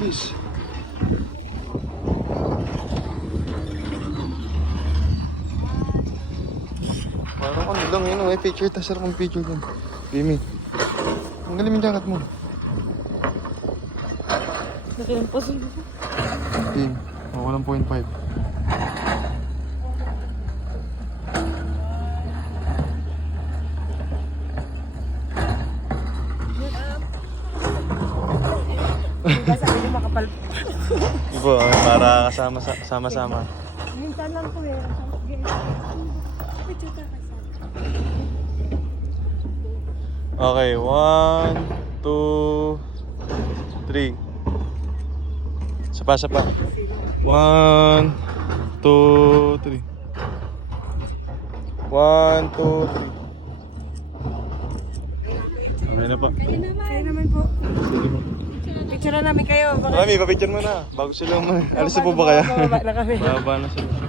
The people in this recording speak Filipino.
Please. Parang ano lang yun, may picture. Tas sarap ang picture dun. Bimi. Ang galing yung jacket mo. Laki ng puso mo. Bim. Oh, 1.5. Diba sabi niyo makapal. Iba, para kasama-sama. Minsan lang po eh. Picture ka kasi. Okay, 1, 2, 3. Sapa. 1, 2, 3. 1, 2, 3. Okay na pa. Kayo naman po. Picture na namin kayo. Mami, papicture mo na. Bago sila mo. Alis na po ba kaya? Bababa na kami. Bababa na sila.